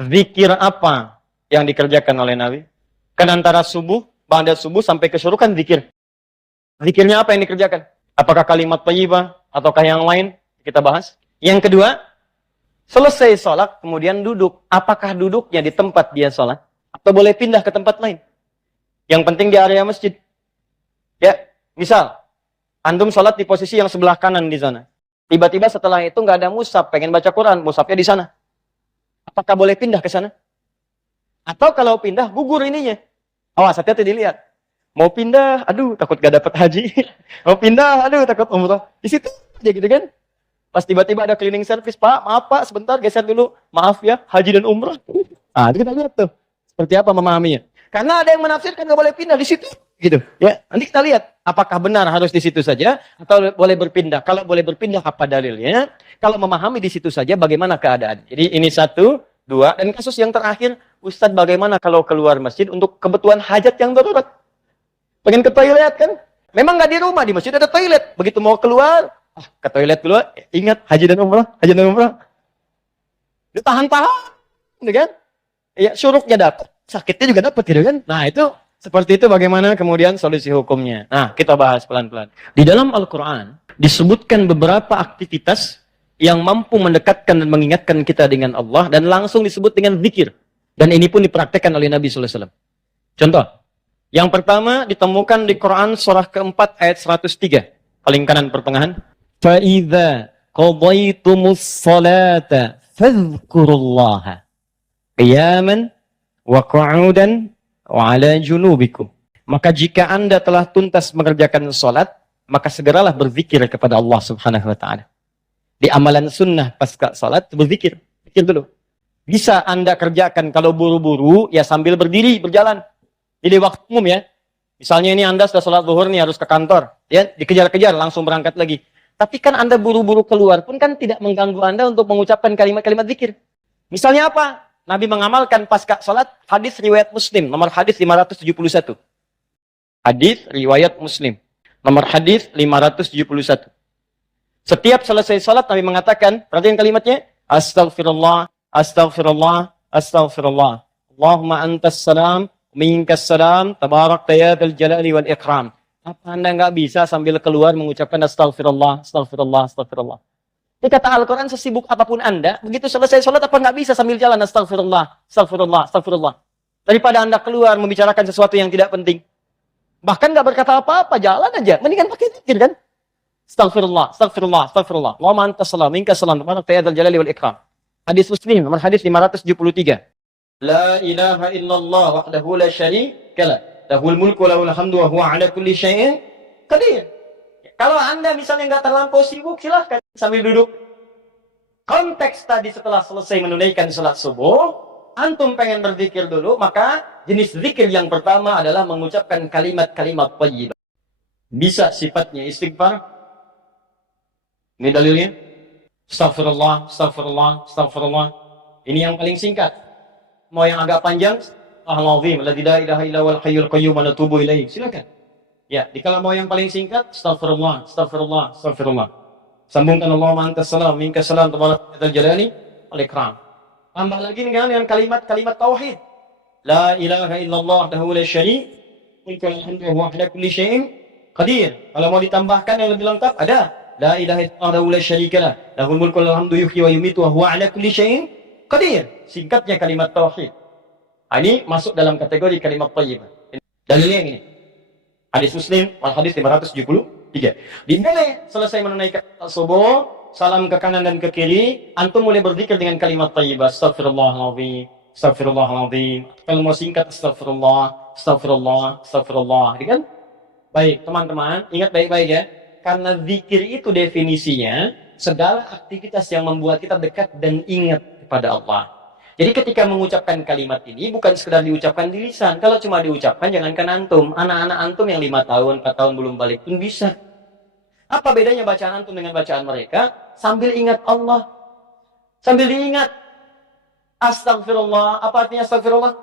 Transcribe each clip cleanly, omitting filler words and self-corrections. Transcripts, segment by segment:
Zikir apa yang dikerjakan oleh Nabi? Kan antara subuh, ba'da subuh sampai ke syuruk kan zikir. Zikirnya apa yang dikerjakan? Apakah kalimat thayyibah ataukah yang lain? Kita bahas. Yang kedua, selesai sholat kemudian duduk. Apakah duduknya di tempat dia sholat? Atau boleh pindah ke tempat lain? Yang penting di area masjid. Ya, misal antum sholat di posisi yang sebelah kanan di sana. Tiba-tiba setelah itu nggak ada mushaf, pengen baca Quran, mushafnya di sana. Apakah boleh pindah ke sana? Atau kalau pindah, gugur ininya. Awas, hati-hati dilihat. Mau pindah, aduh takut gak dapat haji. Mau pindah, aduh takut umrah. Di situ aja gitu kan. Pas tiba-tiba ada cleaning service, Pak, maaf Pak, sebentar geser dulu. Maaf ya, haji dan umrah. Ah, itu kita lihat tuh. Seperti apa memahaminya. Karena ada yang menafsirkan nggak boleh pindah di situ, gitu. Ya, nanti kita lihat apakah benar harus di situ saja atau boleh berpindah. Kalau boleh berpindah apa dalilnya? Kalau memahami di situ saja bagaimana keadaan. Jadi ini satu, dua, dan kasus yang terakhir, Ustadz bagaimana kalau keluar masjid untuk kebutuhan hajat yang darurat? Pengen ke toilet kan? Memang nggak di rumah, di masjid ada toilet. Begitu mau keluar, ke toilet keluar, ingat haji dan umrah, haji dan umrah. Ditahan-tahan, gitu kan? Ya, syuruknya dapat, sakitnya juga dapat gitu kan. Nah itu seperti itu bagaimana kemudian solusi hukumnya. Nah kita bahas pelan-pelan. Di dalam Al-Quran disebutkan beberapa aktivitas yang mampu mendekatkan dan mengingatkan kita dengan Allah dan langsung disebut dengan zikir. Dan ini pun dipraktekkan oleh Nabi SAW. Contoh, yang pertama ditemukan di Quran surah keempat ayat 103. Paling kanan pertengahan. فَإِذَا قَضَيْتُمُ الصَّلَاةَ فَاذْكُرُوا اللَّهَ قِيَامًا وَقُعُودًا وَعَلَى جُنُوبِكُمْ. Maka jika Anda telah tuntas mengerjakan sholat, maka segeralah berzikir kepada Allah Subhanahu wa Ta'ala. Di amalan sunnah pasca sholat, berzikir. Zikir dulu. Bisa Anda kerjakan kalau buru-buru, ya sambil berdiri, berjalan. Jadi waktu umum ya. Misalnya ini Anda sudah sholat zuhur nih, harus ke kantor. Ya, dikejar-kejar, langsung berangkat lagi. Tapi kan Anda buru-buru keluar pun kan tidak mengganggu Anda untuk mengucapkan kalimat-kalimat zikir. Misalnya apa? Nabi mengamalkan pasca sholat hadis riwayat Muslim, nomor hadis 571. Hadis riwayat Muslim, nomor hadis 571. Setiap selesai sholat Nabi mengatakan, perhatikan kalimatnya, Astaghfirullah, Astaghfirullah, Astaghfirullah. Allahumma antas salam, minkas salam, tabarakta ya dzal jalali wal ikram. Apa Anda nggak bisa sambil keluar mengucapkan Astaghfirullah, Astaghfirullah, Astaghfirullah? Ini kata Al-Quran, sesibuk apapun Anda, begitu selesai sholat apa nggak bisa sambil jalan Astaghfirullah, Astaghfirullah, Astaghfirullah. Daripada Anda keluar membicarakan sesuatu yang tidak penting. Bahkan nggak berkata apa-apa, jalan aja. Mendingan pakai zikir kan? Astaghfirullah, Astaghfirullah, Astaghfirullah. Allahumma antas salam, minkas salam, tabarakta ya dzal jalali wal ikram. Hadis Muslim, nomor hadis 573. La ilaha illallah wahdahu la syarika lah. Lahul mulku wa lahul hamdu wa huwa ala kulli syai'in qadir. Kalau Anda misalnya nggak terlampau sibuk, silahkan sambil duduk. Konteks tadi setelah selesai menunaikan salat subuh, antum pengen berzikir dulu, maka jenis zikir yang pertama adalah mengucapkan kalimat-kalimat thayyibah. Bisa sifatnya istighfar. Ini dalilnya. Astaghfirullah, astaghfirullah, astaghfirullah. Ini yang paling singkat. Mau yang agak panjang, Al-Azim, la ilaha illa huwal hayyul qayyum wa natubu ilaihi. Silakan. Ya, kalau mau yang paling singkat, astaghfirullah, astaghfirullah, astaghfirullah. Sambungkan Allahumma antas salam, minkas salam, tabarakta dzal jalali wal ikram. Tambah lagi dengan kalimat-kalimat tauhid. La ilaha illallah wahdahu la syarika lahu wa huwa ala kulli syai'in qadir. Kalau mau ditambahkan yang lebih lengkap ada la ilaha illallah wahdahu la syarika lahu, lahul mulku wa lahul hamdu yuhyi wa yumiitu wa huwa ala kulli syai'in qadir. Singkatnya kalimat tauhid. Ini masuk dalam kategori kalimat thayyibah. Dalilnya yang ini. Hadis Muslim, hadis 573. Dimana selesai menunaikan subuh, salam ke kanan dan ke kiri, antum mulai berzikir dengan kalimat thayyibah. Astaghfirullahaladzim, astaghfirullahaladzim. Kalau mau singkat, astaghfirullah, astaghfirullah, astaghfirullah. Gitu kan? Baik, teman-teman, ingat baik-baik ya. Karena zikir itu definisinya segala aktivitas yang membuat kita dekat dan ingat kepada Allah. Jadi ketika mengucapkan kalimat ini bukan sekedar diucapkan di lisan. Kalau cuma diucapkan jangankan antum. Anak-anak antum yang 5 tahun, 4 tahun belum balik pun bisa. Apa bedanya bacaan antum dengan bacaan mereka? Sambil ingat Allah. Sambil diingat. Astagfirullah. Apa artinya astagfirullah?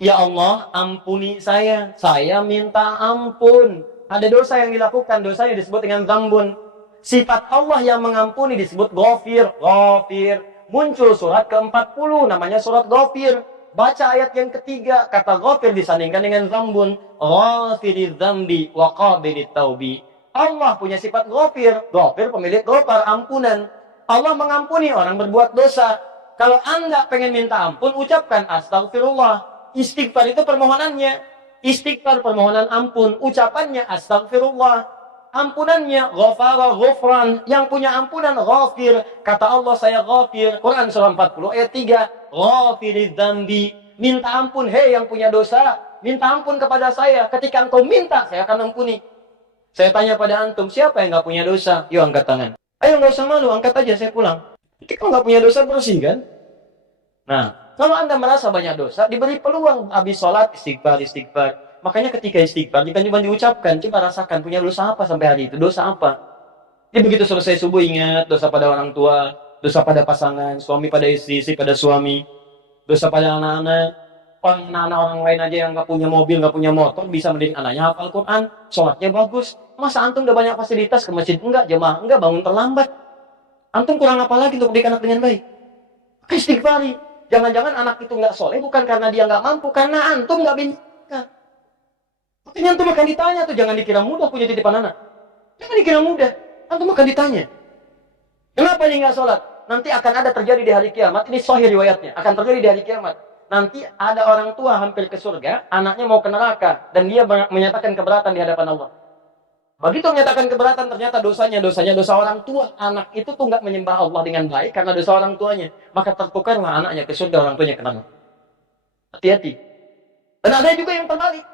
Ya Allah, ampuni saya. Saya minta ampun. Ada dosa yang dilakukan. Dosanya disebut dengan dzambun. Sifat Allah yang mengampuni disebut ghafir. Ghafir. muncul surat ke-40, namanya surat Ghafir. Baca ayat yang ketiga, kata Ghafir disandingkan dengan Zambun. Ghafiriz Zambi wa qabilit taubi. Allah punya sifat Ghafir. Ghafir pemilik ghafar, ampunan. Allah mengampuni orang berbuat dosa. Kalau Anda pengen minta ampun, ucapkan astagfirullah. Istighfar itu permohonannya. Istighfar permohonan ampun. Ucapannya astagfirullah. Ampunannya ghafara ghufran. Yang punya ampunan Ghafir. Kata Allah, saya Ghafir. Quran surah 40 ayat 3. Ghafiriz Zambi. Minta ampun, hei yang punya dosa. Minta ampun kepada saya. Ketika engkau minta, saya akan ampuni. Saya tanya pada antum, siapa yang nggak punya dosa? Yuk angkat tangan. Ayo nggak usah malu, angkat aja, saya pulang. Kita nggak punya dosa, bersih kan? Nah, kalau Anda merasa banyak dosa, diberi peluang. Habis sholat, istighfar, istighfar. Makanya ketika istighfar, jika cuma diucapkan, coba rasakan, punya dosa apa sampai hari itu? Dosa apa? Jadi begitu selesai subuh, ingat dosa pada orang tua, dosa pada pasangan, suami pada istri, istri pada suami, dosa pada anak-anak. Anak-anak orang lain aja yang nggak punya mobil, nggak punya motor, bisa mendidik anaknya hafal Quran, sholatnya bagus. Masa antum udah banyak fasilitas ke masjid? Enggak, jemaah enggak, bangun terlambat. Antum kurang apa lagi untuk mendidik anak dengan baik? Istighfari. Jangan-jangan anak itu nggak soleh bukan karena dia nggak mampu, karena antum nggak bimbing. Artinya antum akan ditanya tuh, jangan dikira mudah punya titipan anak. Jangan dikira mudah, antum akan ditanya. Kenapa dia nggak sholat? Nanti akan ada terjadi di hari kiamat, ini sahih riwayatnya, akan terjadi di hari kiamat. Nanti ada orang tua hampir ke surga, anaknya mau ke neraka, dan dia menyatakan keberatan di hadapan Allah. Begitu menyatakan keberatan, ternyata dosanya dosa orang tua. Anak itu tuh nggak menyembah Allah dengan baik karena dosa orang tuanya. Maka tertukarlah anaknya ke surga, orang tuanya ke neraka. Hati-hati. Dan ada juga yang terbalik.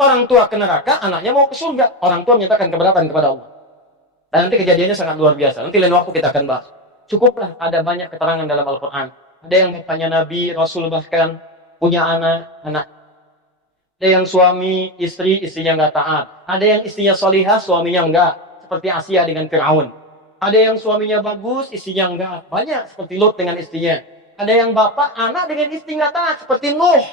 Orang tua ke neraka, anaknya mau ke surga. Orang tua menyatakan keberatan kepada Allah. Dan nanti kejadiannya sangat luar biasa. Nanti lain waktu kita akan bahas. Cukuplah ada banyak keterangan dalam Al-Quran. Ada yang bertanya Nabi, Rasul bahkan punya anak. Ada yang suami, istrinya nggak taat. Ada yang istrinya solihah, suaminya enggak. Seperti Asia dengan Fir'aun. Ada yang suaminya bagus, istrinya enggak. Banyak seperti Lot dengan istrinya. Ada yang bapak, anak dengan istri nggak taat. Seperti Nuh.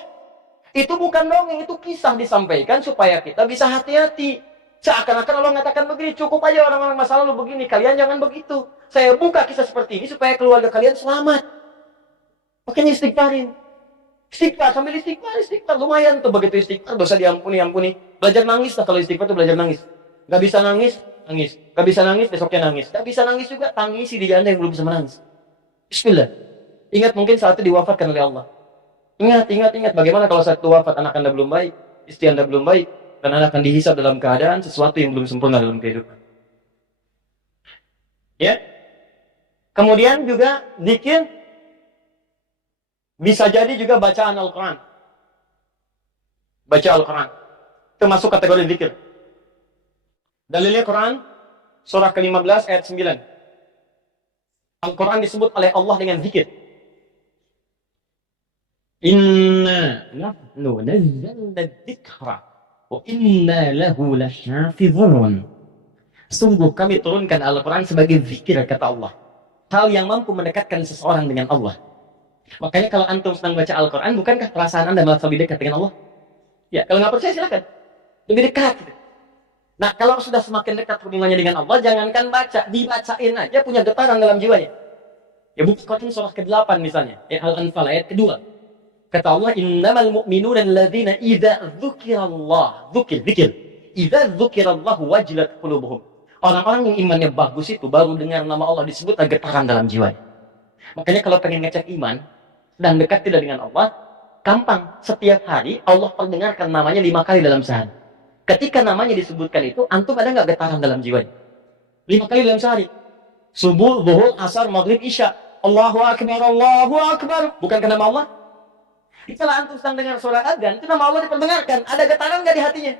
Itu bukan dongeng, itu kisah disampaikan supaya kita bisa hati-hati. Seakan-akan Allah mengatakan begini, cukup aja orang-orang masa lalu begini, kalian jangan begitu. Saya buka kisah seperti ini supaya keluarga kalian selamat. Makanya istighfarin. Istighfar, sambil istighfar. Lumayan tuh begitu istighfar, dosa diampuni. Belajar nangis lah kalau istighfar tuh belajar nangis. Gak bisa nangis, nangis. Gak bisa nangis, besoknya nangis. Gak bisa nangis juga, tangisi di Anda yang belum bisa menangis. Bismillah. Ingat mungkin saat itu diwafatkan oleh Allah. Ingat. Bagaimana kalau saat itu wafat, anak Anda belum baik, istri Anda belum baik, dan Anda akan dihisab dalam keadaan sesuatu yang belum sempurna dalam kehidupan. Ya. Kemudian juga zikir. Bisa jadi juga bacaan Al-Quran. Baca Al-Quran. Itu masuk kategori zikir. Dalilnya Quran, surah ke-15 ayat 9. Al-Quran disebut oleh Allah dengan zikir. Inna nahnu nazzalna dzikra wa inna lahu lasyafizun. Sungguh kami turunkan Al-Quran sebagai zikir, kata Allah. Hal yang mampu mendekatkan seseorang dengan Allah. Makanya kalau antum sedang baca Al-Quran, bukankah perasaan Anda merasa lebih dekat dengan Allah? Ya, kalau nggak percaya silakan. Lebih dekat. Nah, kalau sudah semakin dekat hubungannya dengan Allah, jangankan baca, dibacain aja punya getaran dalam jiwanya. Ya, buka Quran surah ke-8 misalnya. Ya, Al-Anfal ayat kedua. Kata Allah, innamal mu'minuna alladzina idza dzukirallah, zikir. Idza dzukirallahu wajilat qulubuhum. Orang-orang yang imannya bagus itu baru dengar nama Allah disebut getaran dalam jiwanya. Makanya kalau pengen ngecek iman dan dekat tidak dengan Allah, gampang. Setiap hari Allah perdengarkan namanya 5 kali dalam sehari. Ketika namanya disebutkan itu, antum ada nggak getaran dalam jiwanya? 5 kali dalam sehari. Subuh, zuhur, asar, maghrib, isya. Allahu Akbar, Allahu Akbar. Bukan nama Allah? Kalau antum sedang dengar suara adzan, itu nama Allah diperdengarkan. Ada getaran nggak di hatinya?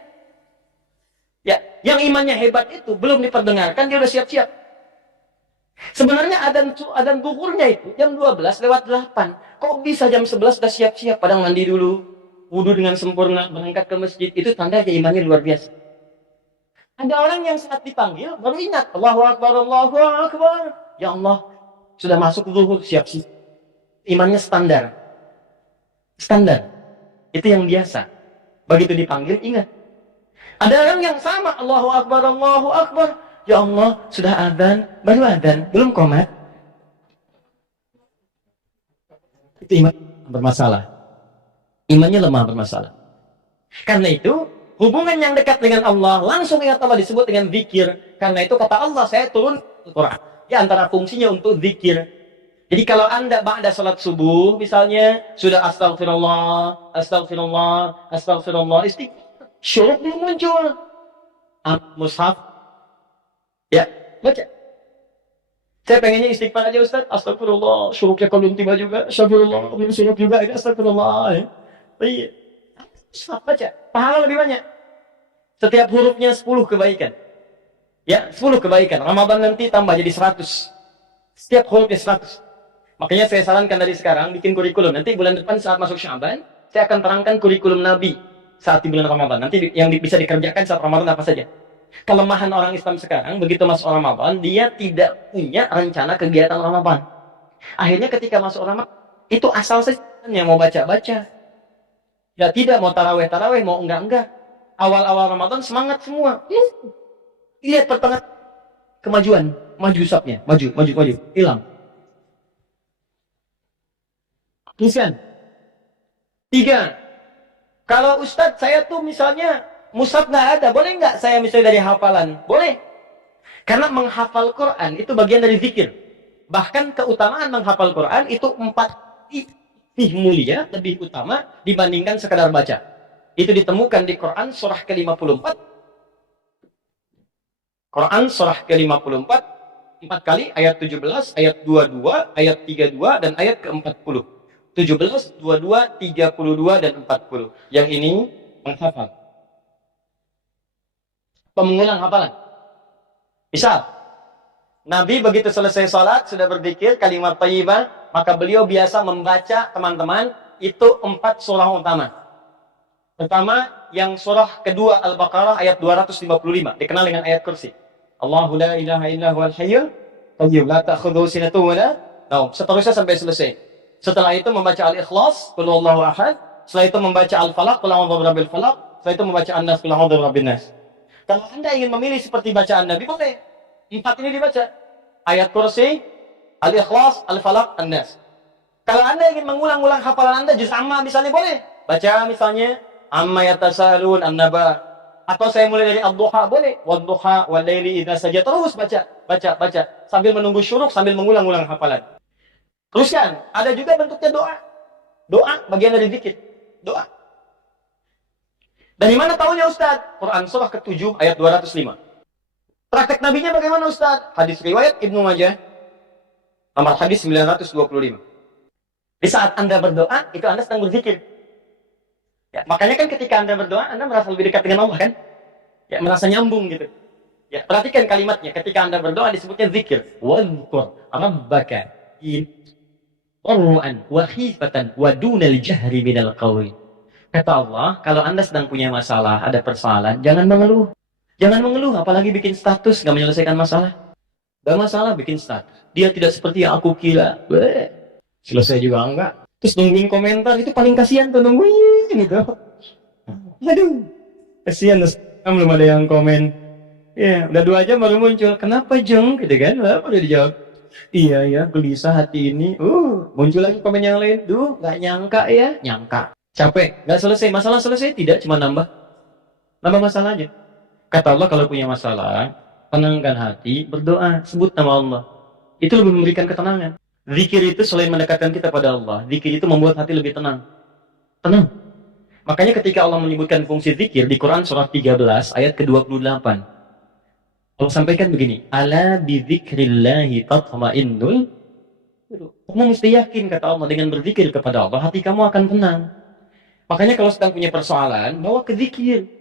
Ya, yang imannya hebat itu belum diperdengarkan, dia udah siap-siap. Sebenarnya adzan zuhurnya itu jam 12:08. Kok bisa jam 11 sudah siap-siap? Padahal mandi dulu, wudu dengan sempurna, berangkat ke masjid. Itu tandanya imannya luar biasa. Ada orang yang saat dipanggil baru ingat, Allahu Akbar, Allahu Akbar. Ya Allah, sudah masuk zuhur, siap-siap. Imannya standar. Itu yang biasa. Begitu dipanggil, ingat. Ada orang yang sama, Allahu Akbar, Allahu Akbar. Ya Allah, sudah adzan, baru adzan, belum qomat. Itu iman bermasalah. Imannya lemah bermasalah. Karena itu, hubungan yang dekat dengan Allah, langsung ingat Allah disebut dengan zikir. Karena itu kata Allah, saya turun Al-Quran. Ya, antara fungsinya untuk zikir. Jadi kalau Anda ba'da salat subuh, misalnya, sudah astagfirullah, astagfirullah, astagfirullah, istighfar. Syuruk belum muncul. Mushaf. Ya, baca. Saya pengennya istighfar aja Ustaz. Astagfirullah, syuruknya kalau tiba juga. Astagfirullah, belum syuruk juga. Ini astagfirullah. Ya. Iya. Mushaf baca. Pahala lebih banyak. Setiap hurufnya 10 kebaikan. Ya, 10 kebaikan. Ramadan nanti tambah jadi 100. Setiap hurufnya 100. Makanya saya sarankan dari sekarang bikin kurikulum. Nanti bulan depan saat masuk Sya'ban, saya akan terangkan kurikulum Nabi saat di bulan Ramadan. Nanti yang bisa dikerjakan saat Ramadan apa saja. Kelemahan orang Islam sekarang, begitu masuk Ramadan, dia tidak punya rencana kegiatan Ramadan. Akhirnya ketika masuk Ramadan, itu asal saja mau baca-baca. Ya tidak, mau taraweh-taraweh, mau enggak-enggak. Awal-awal Ramadan semangat semua. Lihat pertengahan kemajuan, maju sapnya, maju, hilang. Tuliskan. 3. Kalau Ustadz saya tuh misalnya mushaf nggak ada, boleh nggak saya misalnya dari hafalan? Boleh. Karena menghafal Quran itu bagian dari zikir. Bahkan keutamaan menghafal Quran itu 4 lebih mulia, lebih utama dibandingkan sekadar baca. Itu ditemukan di Quran surah ke-54. Quran surah ke-54, 4 kali, ayat 17, ayat 22, ayat 32, dan ayat ke-40. 17, 22, 32, dan 40. Yang ini menghafal. Pengulang hafalan. Misal, Nabi begitu selesai salat, sudah berzikir, kalimat thayyibah, maka beliau biasa membaca, teman-teman, itu 4 surah utama. Pertama, yang surah kedua Al-Baqarah ayat 255, dikenal dengan ayat kursi. Allahu la ilaha illa huwal hayyul qayyum, la ta'khudhuhu sinatun wa la naum. Seterusnya sampai selesai. Setelah itu membaca Al-Ikhlas, Qul huwallahu ahad. Setelah itu membaca Al-Falaq, Qul a'udzu birabbil falaq. Setelah itu membaca An-Nas, Qul a'udzu birabbin nas. Kalau Anda ingin memilih seperti bacaan Nabi, boleh. 4 ini dibaca. Ayat kursi, Al-Ikhlas, Al-Falaq, An-Nas. Kalau Anda ingin mengulang-ulang hafalan Anda, juz amma misalnya boleh. Baca misalnya amma yatasaalun an-naba. Atau saya mulai dari ad-duha boleh. Wad-duha wal-laili idza saja, terus baca sambil menunggu syuruk, sambil mengulang-ulang hafalan. Teruskan, ada juga bentuknya doa. Doa bagian dari zikir. Doa. Dari mana tahunya Ustaz? Quran surah ke-7 ayat 205. Praktek nabinya bagaimana Ustaz? Hadis riwayat Ibnu Majah, nomor hadis 925. Di saat Anda berdoa, itu Anda sedang berzikir. Ya, makanya kan ketika Anda berdoa, Anda merasa lebih dekat dengan Allah kan? Ya, merasa nyambung gitu. Ya, perhatikan kalimatnya. Ketika Anda berdoa disebutnya zikir. Wadhkur rabbaka tadarruan wa khifatan wa dunal jahri minal qawl. Kata Allah, kalau Anda sedang punya masalah, ada persoalan, jangan mengeluh. Jangan mengeluh, apalagi bikin status, nggak menyelesaikan masalah. Gak masalah bikin status. Dia tidak seperti yang aku kira. Selesai juga enggak. Terus nungguin komentar, itu paling kasihan tuh, nungguin gitu. Aduh, kasihan, belum ada yang komen. Ya, udah 2 jam baru muncul. Kenapa Jeng? Gitu kan, udah dijawab. Iya ya, gelisah hati ini. Muncul lagi komen yang lain. Gak nyangka ya. Nyangka. Capek, gak selesai. Masalah selesai? Tidak, cuma nambah masalah aja. Kata Allah, kalau punya masalah, tenangkan hati, berdoa, sebut nama Allah. Itu lebih memberikan ketenangan. Zikir itu selain mendekatkan kita pada Allah, zikir itu membuat hati lebih tenang. Tenang. Makanya ketika Allah menyebutkan fungsi zikir di Quran surah 13 ayat ke-28. Allah sampaikan begini, ala bidzikrillahi tatma'innul. Kamu mesti yakin, kata Allah, dengan berzikir kepada Allah, hati kamu akan tenang. Makanya kalau sedang punya persoalan, bawa ke zikir.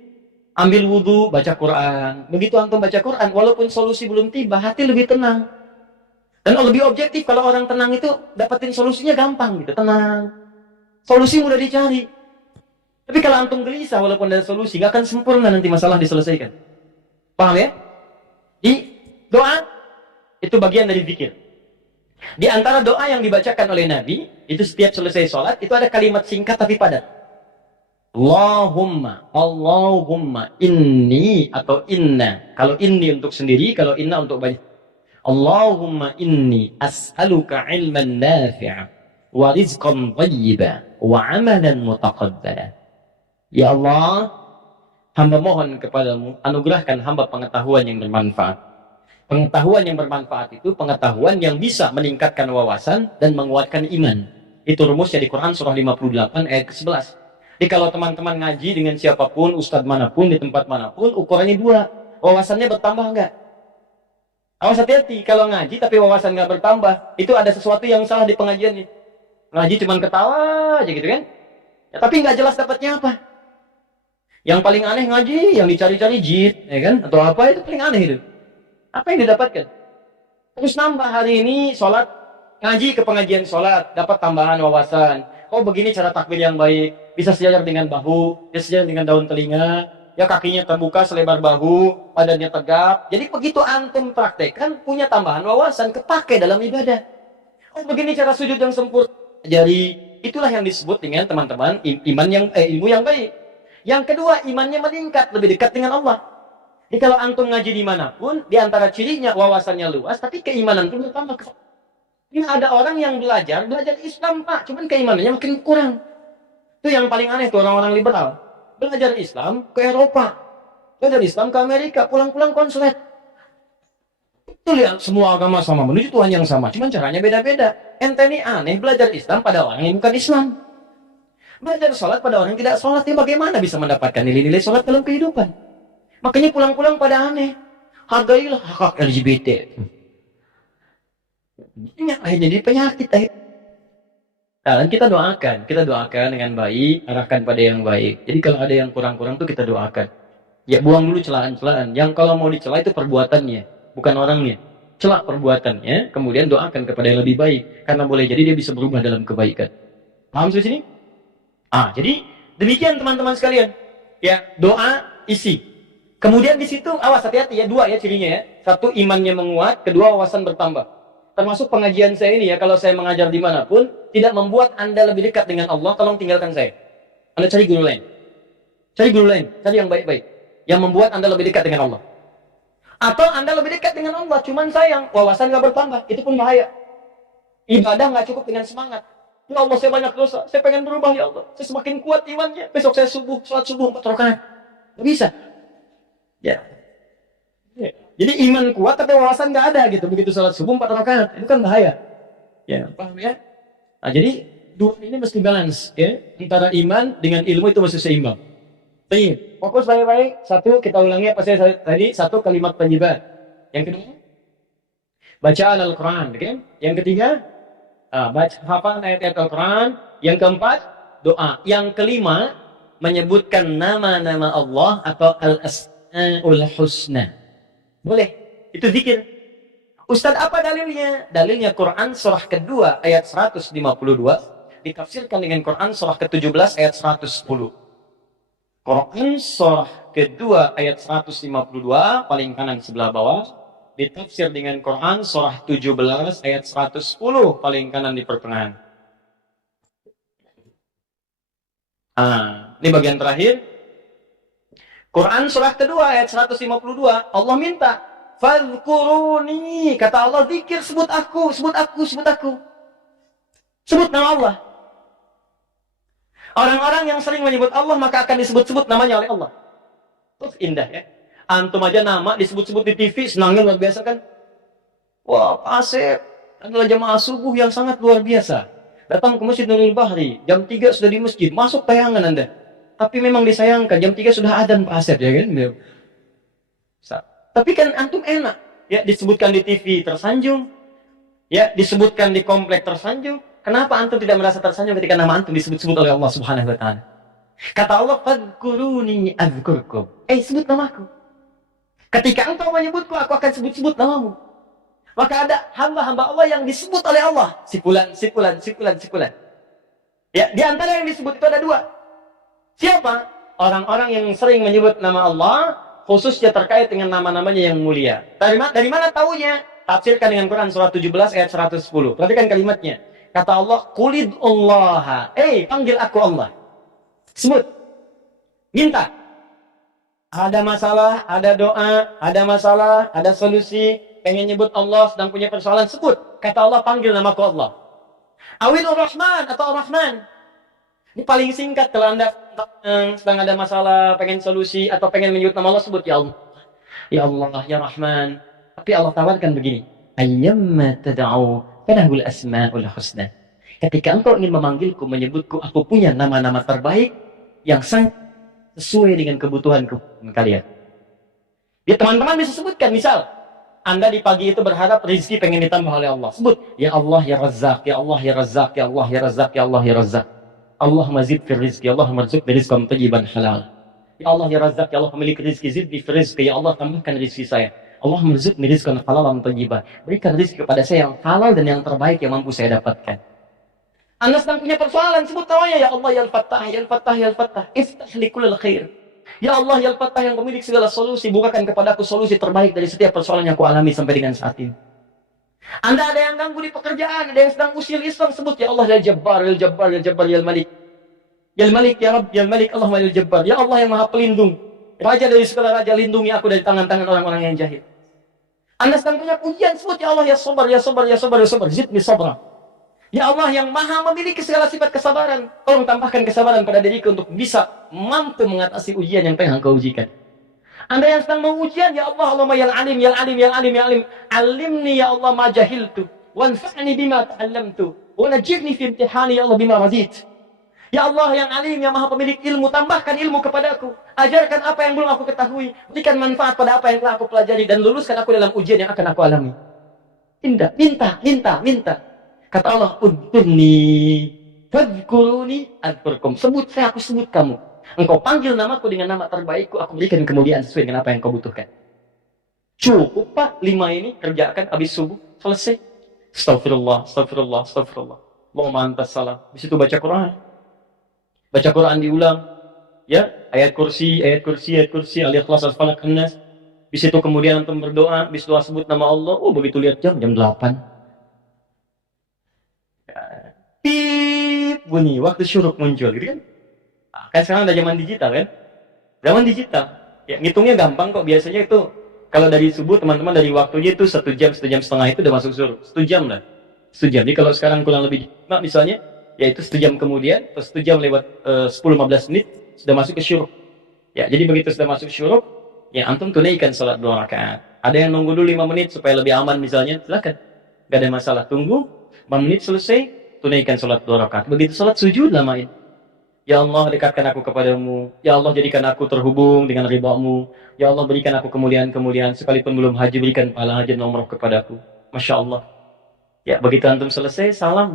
Ambil wudhu, baca Quran. Begitu antum baca Quran, walaupun solusi belum tiba, hati lebih tenang. Dan lebih objektif, kalau orang tenang itu dapetin solusinya gampang gitu, tenang. Solusi mudah dicari. Tapi kalau antum gelisah, walaupun ada solusi, gak akan sempurna nanti masalah diselesaikan. Paham ya? Di doa, itu bagian dari zikir. Di antara doa yang dibacakan oleh Nabi, itu setiap selesai sholat, itu ada kalimat singkat tapi padat. Allahumma inni atau inna. Kalau inni untuk sendiri, kalau inna untuk banyak. Allahumma inni as'aluka ilman nafi'a wa rizqan thayyiban wa amalan mutaqabbala. Ya Allah, hamba mohon kepadamu, anugerahkan hamba pengetahuan yang bermanfaat. Pengetahuan yang bermanfaat itu pengetahuan yang bisa meningkatkan wawasan dan menguatkan iman. Itu rumusnya di Quran surah 58 ayat ke-11. Jadi kalau teman-teman ngaji dengan siapapun, ustadz manapun, di tempat manapun, ukurannya dua. Wawasannya bertambah enggak? Awas hati-hati, kalau ngaji tapi wawasan nggak bertambah, itu ada sesuatu yang salah di pengajiannya. Ngaji cuma ketawa aja gitu kan? Ya, tapi nggak jelas dapatnya apa. Yang paling aneh ngaji, yang dicari-cari jid, ya kan? Atau apa, itu paling aneh itu. Apa yang didapatkan? Terus nambah hari ini sholat, ngaji ke pengajian sholat, dapat tambahan wawasan. Oh begini cara takbir yang baik, bisa sejajar dengan bahu, bisa sejajar dengan daun telinga, ya kakinya terbuka selebar bahu, badannya tegap. Jadi begitu antum praktekkan, punya tambahan wawasan, kepake dalam ibadah. Oh begini cara sujud yang sempurna. Jadi itulah yang disebut dengan teman-teman ilmu yang baik. Yang kedua, imannya meningkat, lebih dekat dengan Allah. Jadi kalau antum ngaji dimanapun, di antara cirinya wawasannya luas, tapi keimanan pun bertambah. Ini ada orang yang belajar Islam Pak, cuman keimanannya makin kurang. Itu yang paling aneh tuh orang-orang liberal. Belajar Islam ke Eropa, belajar Islam ke Amerika, pulang-pulang konslet. Itu lihat semua agama sama, menuju Tuhan yang sama, cuman caranya beda-beda. Ente ini aneh belajar Islam pada orang yang bukan Islam. Belajar sholat pada orang yang tidak sholat, ya bagaimana bisa mendapatkan nilai-nilai sholat dalam kehidupan? Makanya pulang-pulang pada aneh. Hargailah hak LGBT. Ini akhirnya jadi penyakit. Dan kita doakan dengan baik, arahkan pada yang baik. Jadi kalau ada yang kurang-kurang tuh kita doakan. Ya buang dulu celaan-celaan. Yang kalau mau dicela itu perbuatannya, bukan orangnya. Celak perbuatannya, kemudian doakan kepada yang lebih baik. Karena boleh jadi dia bisa berubah dalam kebaikan. Paham sampai sini? Jadi demikian teman-teman sekalian. Ya, doa isi. Kemudian di situ awas hati-hati ya, dua ya cirinya ya. Satu, imannya menguat, kedua wawasan bertambah. Termasuk pengajian saya ini ya, kalau saya mengajar dimanapun, tidak membuat Anda lebih dekat dengan Allah, tolong tinggalkan saya. Anda cari guru lain. Cari guru lain, cari yang baik-baik. Yang membuat Anda lebih dekat dengan Allah. Atau Anda lebih dekat dengan Allah, cuman sayang, wawasan gak bertambah, itu pun bahaya. Ibadah gak cukup dengan semangat. Ya Allah, saya banyak dosa, saya pengen berubah ya Allah. Saya semakin kuat imannya, besok saya sholat subuh 4 rakaat. Gak bisa. Ya. Jadi iman kuat tapi wawasan nggak ada gitu. Begitu sholat subuh 4 rakaat, itu kan bahaya. Ya, paham ya? Jadi dua ini mesti balance ya. Antara iman dengan ilmu itu mesti seimbang. Baik, fokus baik-baik. Satu, kita ulangi apa saya tadi, satu kalimat penyebat. Yang kedua, bacaan Al-Quran, okay? Yang ketiga, baca hafal ayat-ayat Al-Quran. Yang keempat, doa. Yang kelima, menyebutkan nama-nama Allah atau Al-Asma'ul Husna. Boleh, itu zikir. Ustadz, apa dalilnya? Dalilnya Quran surah kedua ayat 152 ditafsirkan dengan Quran surah ke-17 ayat 110. Quran surah kedua ayat 152 paling kanan sebelah bawah ditafsir dengan Quran surah 17 ayat 110 paling kanan di pertengahan. Ini bagian terakhir. Quran surah kedua ayat 152, Allah minta, fadhkuruni, kata Allah, zikir, sebut aku. Sebut nama Allah. Orang-orang yang sering menyebut Allah maka akan disebut-sebut namanya oleh Allah. Terus indah ya. Antum aja nama disebut-sebut di TV, senangnya luar biasa kan? Wah, Pak Asep adalah jamaah subuh yang sangat luar biasa. Datang ke Masjid Nurul Bahri, jam 3 sudah di masjid, masuk tayangan Anda. Tapi memang disayangkan, jam 3 sudah adzan Pak Asep, ya kan? Tapi kan antum enak. Ya, disebutkan di TV tersanjung. Ya, disebutkan di komplek tersanjung. Kenapa antum tidak merasa tersanjung ketika nama antum disebut-sebut oleh Allah Subhanahu wa Ta'ala? Kata Allah, fadhkuruni adzkurkum. Sebut namaku. Ketika engkau menyebutku, aku akan sebut-sebut namamu. Maka ada hamba-hamba Allah yang disebut oleh Allah. Sipulan. Ya, di antara yang disebut itu ada dua. Siapa? Orang-orang yang sering menyebut nama Allah, khususnya terkait dengan nama-namanya yang mulia. Dari mana taunya? Tafsirkan dengan Quran surah 17 ayat 110. Perhatikan kalimatnya. Kata Allah, Qulidullaha. Panggil aku Allah. Sebut. Minta. Ada masalah, ada doa, ada masalah, ada solusi. Pengen nyebut Allah, sedang punya persoalan, sebut. Kata Allah, panggil namaku Allah. Awil Rahman atau Rahman. Ini paling singkat kalau Anda sedang ada masalah, pengen solusi atau pengen menyebut nama Allah, sebut ya Allah. Ya Allah, ya Rahman. Tapi Allah tawarkan begini. Ayyamma tad'u falahul asma'ul husna. Ketika engkau ingin memanggilku, menyebutku, aku punya nama-nama terbaik yang sangat sesuai dengan kebutuhan kalian. Ya teman-teman bisa sebutkan, misal Anda di pagi itu berharap rezeki pengen ditambah oleh Allah. Sebut, ya Allah ya Razzaq, ya Allah ya Razzaq, ya Allah ya Razzaq, ya Allah ya Razzaq. Allahumma zid fir rizki, Allahumma rizqni rizqan tayyiban halal. Ya Allah ya Razzaq, ya Allah pemilik rezeki, zidni fir rizki, ya Allah tambahkan rezeki saya. Allahumma rizqni rizqan halalan tayyiban. Berikan rezeki kepada saya yang halal dan yang terbaik yang mampu saya dapatkan. Anda sedang punya persoalan, sebut namanya, ya Allah ya Al-Fattah, ya Al-Fattah, ya Al-Fattah. Iftah li kullil khair. Ya Allah ya Al-Fattah yang pemilik segala solusi, bukakan kepadaku solusi terbaik dari setiap persoalan yang aku alami sampai dengan saat ini. Anda ada yang ganggu di pekerjaan, ada yang sedang usil Islam, sebut ya Allah ya Jabbar, ya Jabbar, ya Jabbar, ya Malik. Ya Malik, ya Rabb, ya Malik, Allahumma ya Jabbar. Ya Allah yang Maha Pelindung. Raja dari segala raja, lindungi aku dari tangan-tangan orang-orang yang jahil. Anda sedang punya ujian, sebut ya Allah ya Sabar, ya Sabar, ya Sabar, ya Sabar. Zidni sabra. Ya Allah yang Maha memiliki segala sifat kesabaran, tolong tambahkan kesabaran pada diriku untuk bisa mampu mengatasi ujian yang tengah engkau ujikan. Anda yang sedang mau ujian, ya Allah, Allahumma ya Alim, ya Alim, ya Alim, ya Alim. Alimni ya Allah ma jahiltu, wanfa'ni bima ta'allamtu, wa najibni fi imtihani ya Allah bima razit. Ya Allah yang Alim, yang Maha pemilik ilmu, tambahkan ilmu kepadaku. Ajarkan apa yang belum aku ketahui, berikan manfaat pada apa yang telah aku pelajari, dan luluskan aku dalam ujian yang akan aku alami. Minta. Kata Allah, udhurni, fadhkuruni, adhurkum. Sebut saya, aku sebut kamu. Engkau panggil namaku dengan nama terbaikku, aku berikan kemuliaan sesuai dengan apa yang kau butuhkan. Cukup Pak, 5 ini kerjakan habis subuh, selesai. Astagfirullah. Allahumma antas salam. Di situ baca Quran. Baca Quran diulang. Ya, ayat kursi, Al-Ikhlas, Al-Falaq, An-Nas. Di situ kemudian antum berdoa, habis doa sebut nama Allah. Oh, begitu lihat jam 8. Pip bunyi waktu syuruk muncul gitu kan. Kan sekarang ada zaman digital kan. Zaman digital ya ngitungnya gampang kok. Biasanya itu kalau dari subuh teman-teman dari waktunya itu 1 jam, 1,5 jam itu udah masuk syuruk. 1 jam lah, 1 jam. Jadi kalau sekarang kurang lebih misalnya yaitu 1 jam kemudian atau 1 jam lewat 10-15 menit sudah masuk ke syuruk ya. Jadi begitu sudah masuk syuruk ya antum tunaikan salat 2 rakaat. Ada yang nunggu dulu 5 menit supaya lebih aman misalnya, silakan, gak ada masalah. Tunggu 5 menit selesai, tunaikan salat 2 rakaat. Begitu salat sujud lamain. Ya Allah dekatkan aku kepadamu. Ya Allah jadikan aku terhubung dengan ridhamu. Ya Allah berikan aku kemuliaan-kemuliaan. Sekalipun belum haji, berikan pahala haji dan umrah kepadaku. Masya Allah. Ya begitu antum selesai, salam.